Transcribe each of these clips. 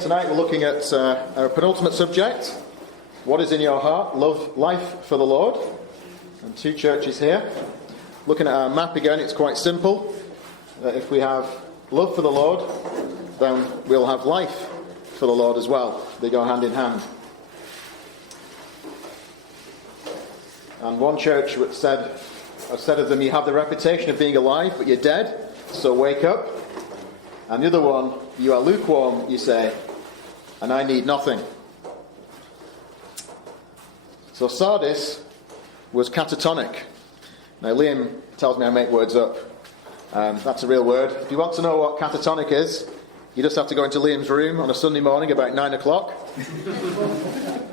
Tonight we're looking at our penultimate subject, what is in your heart? Life for the Lord. And two churches here. Looking at our map again, it's quite simple. If we have love for the Lord, then we'll have life for the Lord as well. They go hand in hand. And one church said of them, you have the reputation of being alive, but you're dead, so wake up. And the other one, you are lukewarm, you say, and I need nothing. So Sardis was catatonic. Now Liam tells me I make words up. That's a real word. If you want to know what catatonic is, you just have to go into Liam's room on a Sunday morning about 9 o'clock.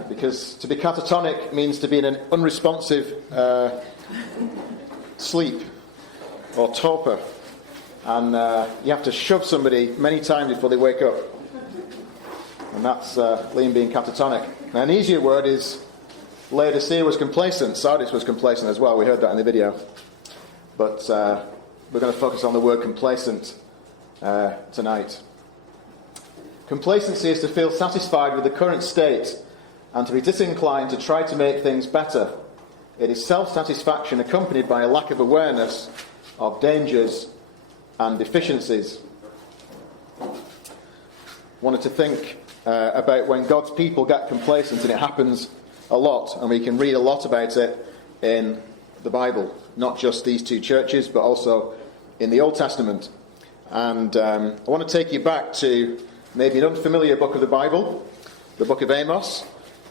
Because to be catatonic means to be in an unresponsive sleep or torpor. And you have to shove somebody many times before they wake up. And that's Liam being catatonic. Now, an easier word is Laodicea was complacent. Sardis was complacent as well. We heard that in the video. But we're going to focus on the word complacent tonight. Complacency is to feel satisfied with the current state and to be disinclined to try to make things better. It is self-satisfaction accompanied by a lack of awareness of dangers and deficiencies. Wanted to think about when God's people get complacent, and it happens a lot, and we can read a lot about it in the Bible, not just these two churches, but also in the Old Testament. And I want to take you back to maybe an unfamiliar book of the Bible, the book of Amos,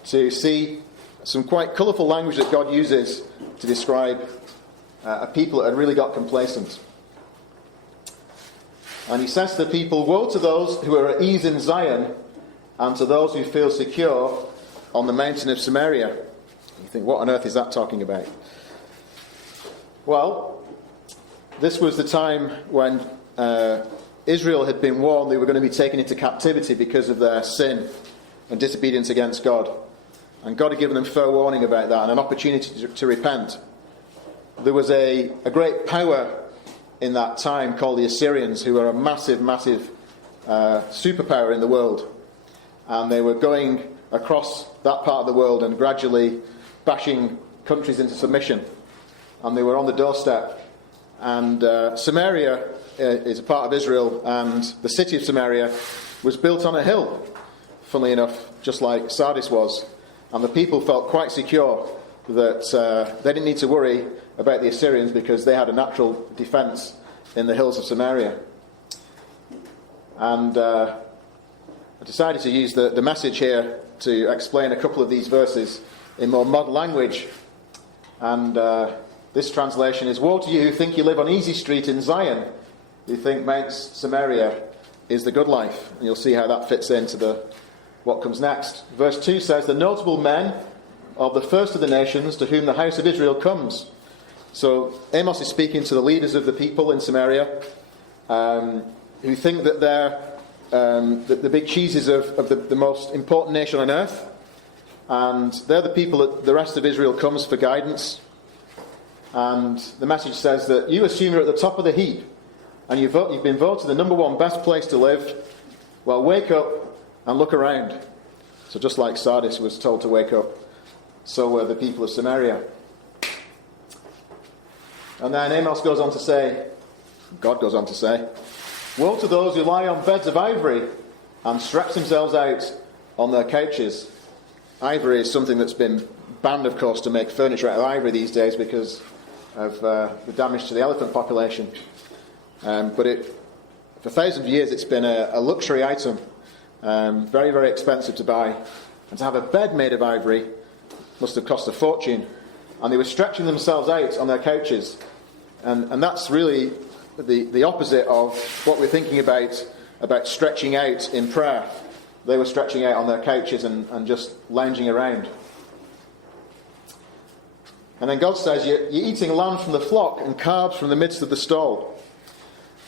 to see some quite colourful language that God uses to describe a people that had really got complacent. And he says to the people, woe to those who are at ease in Zion, and to those who feel secure on the mountain of Samaria. You think, what on earth is that talking about? Well, this was the time when Israel had been warned they were going to be taken into captivity because of their sin and disobedience against God. And God had given them fair warning about that and an opportunity to repent. There was a great power in that time called the Assyrians, who were a massive superpower in the world. And they were going across that part of the world and gradually bashing countries into submission. And they were on the doorstep. And Samaria is a part of Israel, and the city of Samaria was built on a hill, funnily enough, just like Sardis was. And the people felt quite secure that they didn't need to worry about the Assyrians because they had a natural defence in the hills of Samaria. And I decided to use the message here to explain a couple of these verses in more modern language. And this translation is, woe to you who think you live on Easy Street in Zion, who think Mount Samaria is the good life. And you'll see how that fits into what comes next. Verse 2 says, the notable men of the first of the nations to whom the house of Israel comes. So Amos is speaking to the leaders of the people in Samaria who think that they're the big cheeses of the most important nation on earth. And they're the people that the rest of Israel comes for guidance. And the message says that you assume you're at the top of the heap and you've been voted the number one best place to live. Well, wake up and look around. So just like Sardis was told to wake up, so were the people of Samaria. And then Amos goes on to say, God goes on to say, woe to those who lie on beds of ivory and stretch themselves out on their couches. Ivory is something that's been banned, of course, to make furniture out of ivory these days because of the damage to the elephant population. But for thousands of years it's been a luxury item. Very, very expensive to buy. And to have a bed made of ivory must have cost a fortune. And they were stretching themselves out on their couches. And that's really the opposite of what we're thinking about stretching out in prayer. They were stretching out on their couches and just lounging around. And then God says, you're eating lamb from the flock and calves from the midst of the stall.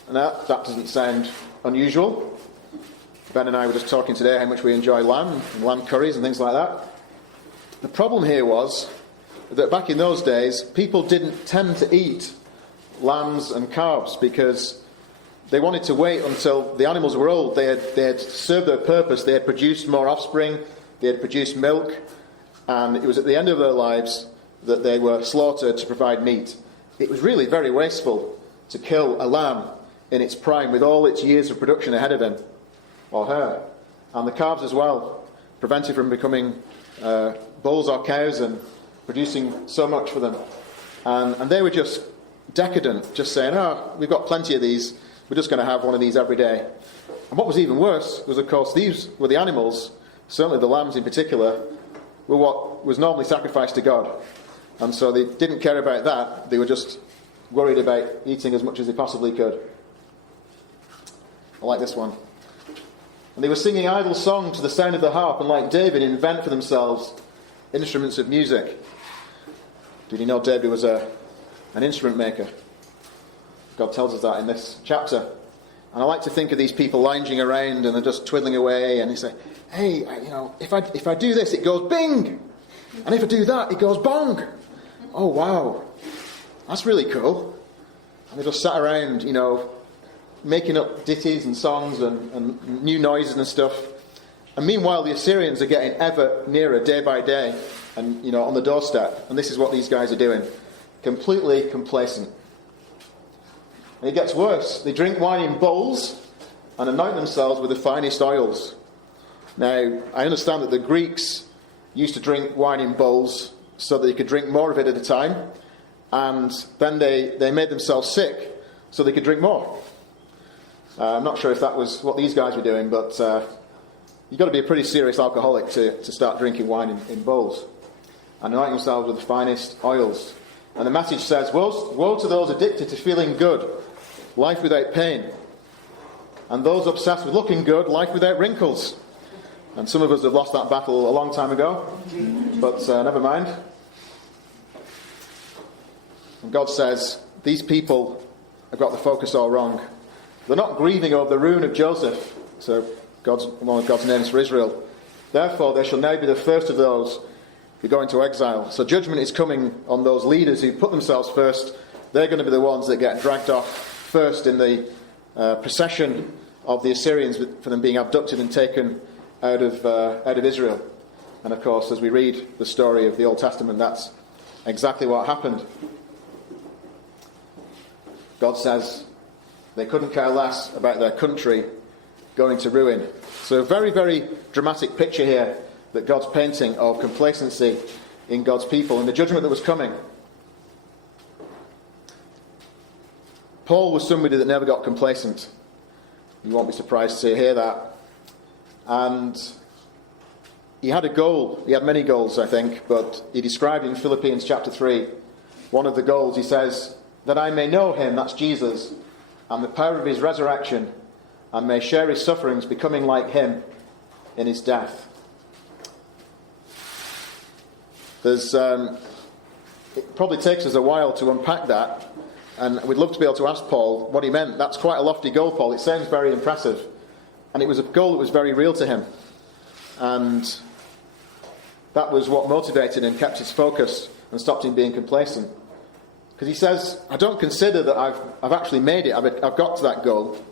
And that doesn't sound unusual. Ben and I were just talking today how much we enjoy lamb and lamb curries and things like that. The problem here was that back in those days, people didn't tend to eat lambs and calves because they wanted to wait until the animals were old. They had served their purpose. They had produced more offspring. They had produced milk. And it was at the end of their lives that they were slaughtered to provide meat. It was really very wasteful to kill a lamb in its prime with all its years of production ahead of him or her. And the calves as well, prevented from becoming bulls or cows and producing so much for them. And they were just decadent, just saying, we've got plenty of these. We're just going to have one of these every day. And what was even worse was, of course, these were the animals, certainly the lambs in particular, were what was normally sacrificed to God. And so they didn't care about that. They were just worried about eating as much as they possibly could. I like this one. And they were singing idle songs to the sound of the harp, and like David, invent for themselves instruments of music. Did you know David was an instrument maker? God tells us that in this chapter. And I like to think of these people lounging around and they're just twiddling away, and they say, hey, if I do this, it goes bing. And if I do that, it goes bong. Oh, wow. That's really cool. And they just sat around, making up ditties and songs and new noises and stuff. And meanwhile, the Assyrians are getting ever nearer day by day and, on the doorstep. And this is what these guys are doing. Completely complacent. And it gets worse. They drink wine in bowls and anoint themselves with the finest oils. Now, I understand that the Greeks used to drink wine in bowls so that they could drink more of it at a time. And then they made themselves sick so they could drink more. I'm not sure if that was what these guys were doing, but you've got to be a pretty serious alcoholic to start drinking wine in bowls. And anoint themselves with the finest oils. And the message says, woe to those addicted to feeling good, life without pain. And those obsessed with looking good, life without wrinkles. And some of us have lost that battle a long time ago, but never mind. And God says, these people have got the focus all wrong. They're not grieving over the ruin of Joseph, so one of God's names for Israel. Therefore, they shall now be the first of those who go into exile. So judgment is coming on those leaders who put themselves first. They're going to be the ones that get dragged off first in the procession of the Assyrians for them being abducted and taken out of Israel. And of course, as we read the story of the Old Testament, that's exactly what happened. God says they couldn't care less about their country going to ruin. So a very, very dramatic picture here that God's painting of complacency in God's people and the judgment that was coming. Paul was somebody that never got complacent. You won't be surprised to hear that. And he had a goal. He had many goals, I think, but he described in Philippians chapter 3, one of the goals, he says, that I may know him, that's Jesus, and the power of his resurrection, and may share his sufferings, becoming like him in his death. It probably takes us a while to unpack that, and we'd love to be able to ask Paul what he meant. That's quite a lofty goal, Paul. It sounds very impressive. And it was a goal that was very real to him. And that was what motivated and kept his focus and stopped him being complacent. Because he says, I don't consider that I've actually made it, I've got to that goal.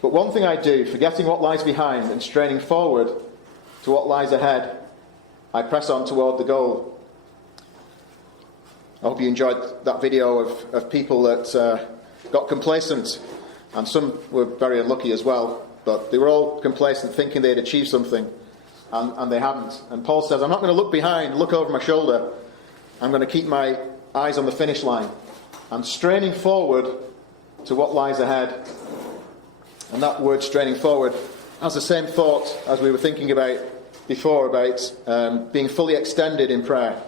But one thing I do, forgetting what lies behind and straining forward to what lies ahead, I press on toward the goal. I hope you enjoyed that video of people that got complacent. And some were very unlucky as well. But they were all complacent, thinking they had achieved something. And they hadn't. And Paul says, I'm not going to look behind, look over my shoulder. I'm going to keep my eyes on the finish line. I'm straining forward to what lies ahead. And that word straining forward has the same thought as we were thinking about before, about being fully extended in prayer.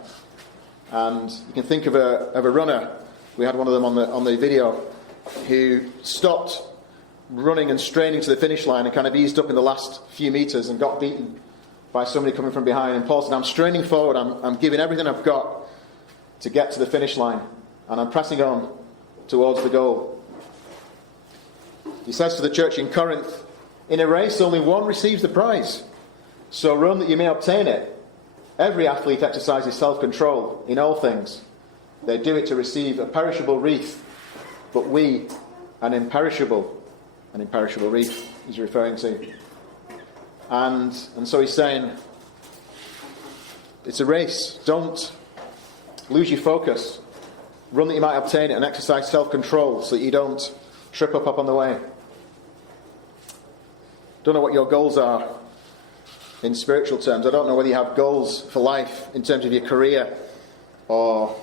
And you can think of a runner. We had one of them on the video who stopped running and straining to the finish line and kind of eased up in the last few meters and got beaten by somebody coming from behind. And Paul said, I'm straining forward, I'm giving everything I've got to get to the finish line, and I'm pressing on towards the goal. He says to the church in Corinth, in a race only one receives the prize, so run that you may obtain it. Every athlete exercises self-control in all things. They do it to receive a perishable wreath, but we an imperishable. an imperishable wreath he's referring to. And so he's saying, it's a race. Don't lose your focus. Run that you might obtain it, and exercise self-control so that you don't trip up on the way. Don't know what your goals are in spiritual terms. I don't know whether you have goals for life in terms of your career, or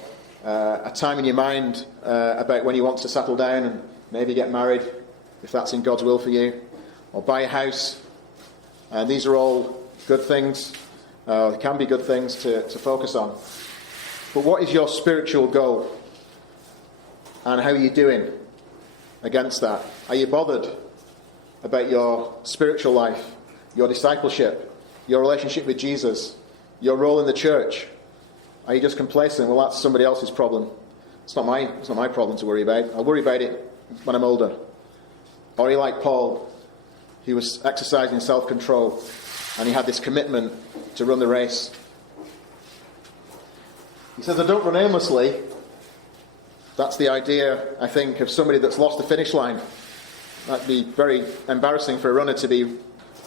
a time in your mind about when you want to settle down and maybe get married, if that's in God's will for you, or buy a house. And these are all good things. They can be good things to focus on. But what is your spiritual goal? And how are you doing against that? Are you bothered about your spiritual life, your discipleship, your relationship with Jesus, your role in the church? Are you just complacent? Well, that's somebody else's problem. It's not my problem to worry about. I'll worry about it when I'm older. Or are you like Paul, who was exercising self-control, and he had this commitment to run the race? He says, I don't run aimlessly. That's the idea, I think, of somebody that's lost the finish line. That'd be very embarrassing for a runner to be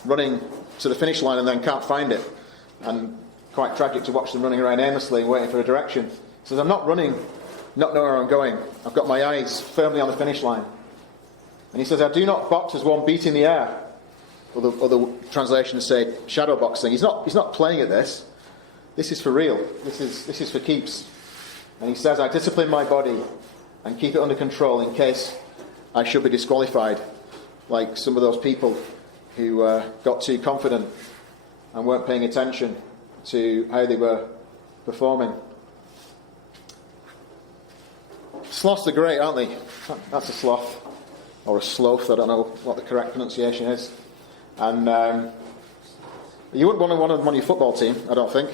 running to the finish line and then can't find it. And quite tragic to watch them running around aimlessly and waiting for a direction. He says, I'm not running, not knowing where I'm going. I've got my eyes firmly on the finish line. And he says, I do not box as one beating the air. Other translations say shadow boxing. He's not playing at this. This is for real. This is for keeps. And he says, I discipline my body and keep it under control in case I should be disqualified, like some of those people who got too confident and weren't paying attention to how they were performing. Sloths are great, aren't they? That's a sloth, or a sloth, I don't know what the correct pronunciation is. And you wouldn't want one of them on your football team, I don't think.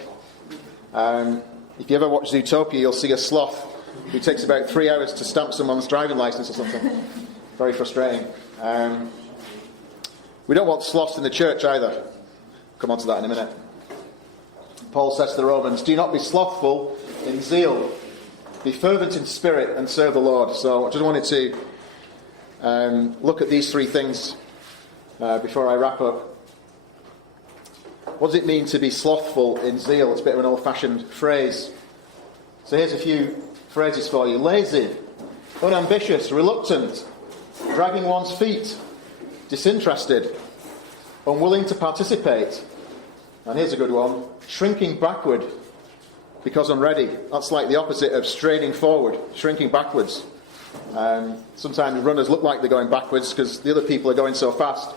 If you ever watch Zootopia, you'll see a sloth who takes about 3 hours to stamp someone's driving licence or something. Very frustrating. We don't want sloths in the church either. Come on to that in a minute. Paul says to the Romans, do not be slothful in zeal. Be fervent in spirit and serve the Lord. So I just wanted to look at these three things before I wrap up. What does it mean to be slothful in zeal? It's a bit of an old-fashioned phrase. So here's a few phrases for you. Lazy, unambitious, reluctant, dragging one's feet, disinterested, unwilling to participate. And here's a good one. Shrinking backward because I'm ready. That's like the opposite of straining forward, shrinking backwards. Sometimes runners look like they're going backwards because the other people are going so fast.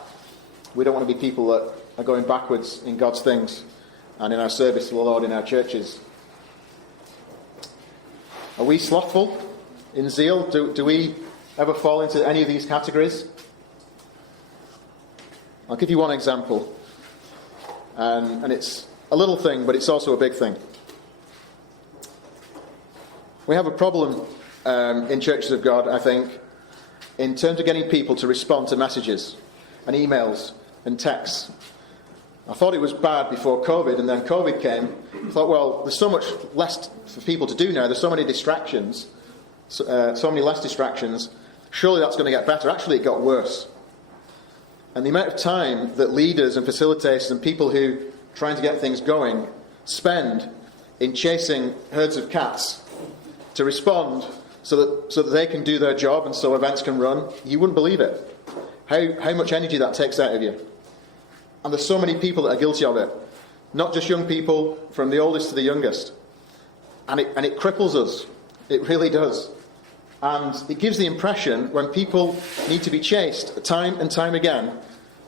We don't want to be people that are going backwards in God's things and in our service to the Lord in our churches. Are we slothful in zeal? Do we ever fall into any of these categories? I'll give you one example. And it's a little thing, but it's also a big thing. We have a problem in churches of God, I think, in terms of getting people to respond to messages and emails and texts. I thought it was bad before COVID, and then COVID came. I thought, well, there's so much less for people to do now. There's so many distractions, so many less distractions. Surely that's going to get better. Actually, it got worse. And the amount of time that leaders and facilitators and people who are trying to get things going spend in chasing herds of cats to respond so that they can do their job and so events can run, you wouldn't believe it. How much energy that takes out of you. And there's so many people that are guilty of it. Not just young people, from the oldest to the youngest. And it cripples us. It really does. And it gives the impression when people need to be chased time and time again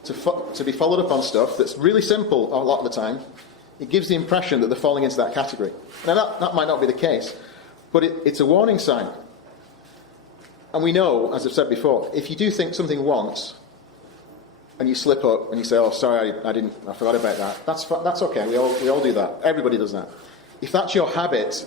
to be followed up on stuff that's really simple a lot of the time, it gives the impression that they're falling into that category. Now that might not be the case, but it's a warning sign. And we know, as I've said before, if you do think something once and you slip up and you say, oh, sorry, I forgot about that, that's okay. We all do that. Everybody does that. If that's your habit,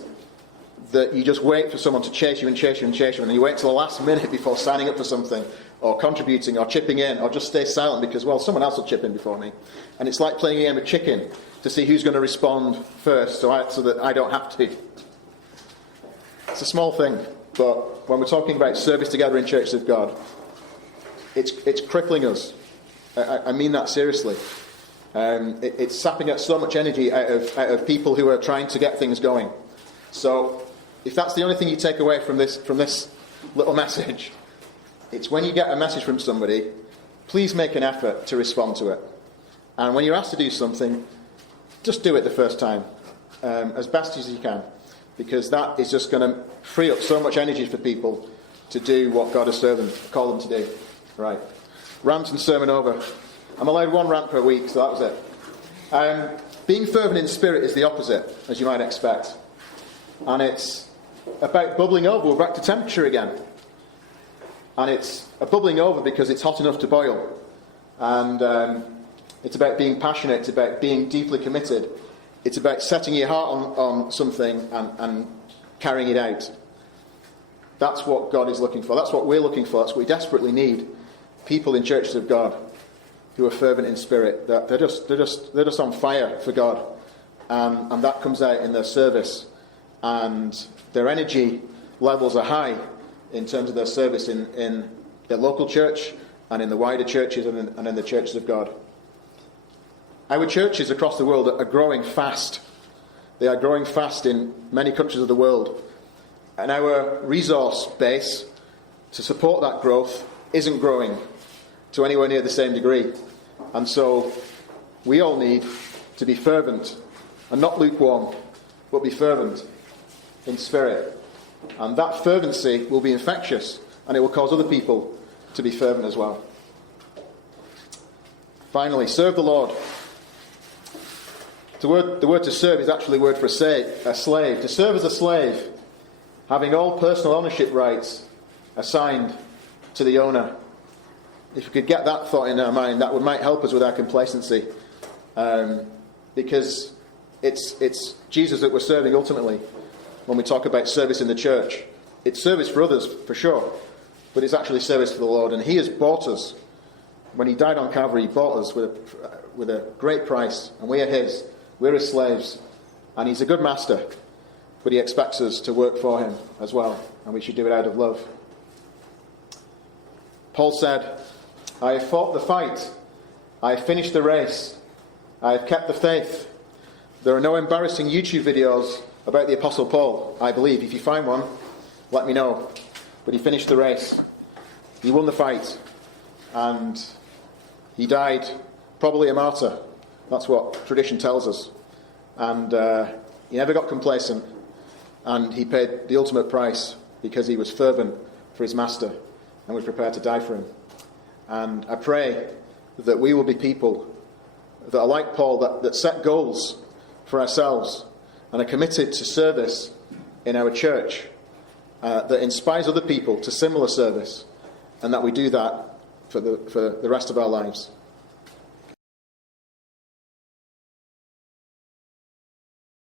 that you just wait for someone to chase you and chase you and chase you, and you wait till the last minute before signing up for something, or contributing, or chipping in, or just stay silent because, well, someone else will chip in before me. And it's like playing a game of chicken to see who's going to respond first, so that I don't have to. It's a small thing, but when we're talking about service together in churches of God, it's crippling us. I mean that seriously. It's sapping out so much energy out of people who are trying to get things going. So, if that's the only thing you take away from this little message, it's when you get a message from somebody, please make an effort to respond to it. And when you're asked to do something, just do it the first time, as best as you can, because that is just going to free up so much energy for people to do what God has called them to do. Right. Rant and sermon over. I'm allowed one rant per week, so that was it. Being fervent in spirit is the opposite, as you might expect. And it's about bubbling over. We're back to temperature again. And it's a bubbling over because it's hot enough to boil. And it's about being passionate. It's about being deeply committed. It's about setting your heart on something and carrying it out. That's what God is looking for. That's what we're looking for. That's what we desperately need. People in churches of God who are fervent in spirit. That they're just on fire for God. And that comes out in their service. And their energy levels are high in terms of their service in their local church and in the wider churches and in the churches of God. Our churches across the world are growing fast. They are growing fast in many countries of the world. And our resource base to support that growth isn't growing to anywhere near the same degree. And so we all need to be fervent and not lukewarm, but be fervent in spirit. And that fervency will be infectious, and it will cause other people to be fervent as well. Finally, serve the Lord. The word to serve is actually a word for a slave. To serve as a slave, having all personal ownership rights assigned to the owner. If we could get that thought in our mind, that might help us with our complacency. Because it's Jesus that we're serving ultimately. When we talk about service in the church, it's service for others, for sure, but it's actually service for the Lord. And He has bought us. When He died on Calvary, He bought us with a great price, and we are His. We're His slaves, and He's a good master, but He expects us to work for Him as well, and we should do it out of love. Paul said, "I have fought the fight. I have finished the race. I have kept the faith." There are no embarrassing YouTube videos about the Apostle Paul, I believe. If you find one, let me know. But he finished the race. He won the fight. And he died probably a martyr. That's what tradition tells us. And he never got complacent. And he paid the ultimate price because he was fervent for his master and was prepared to die for him. And I pray that we will be people that are like Paul, that set goals for ourselves and are committed to service in our church that inspires other people to similar service, and that we do that for the rest of our lives.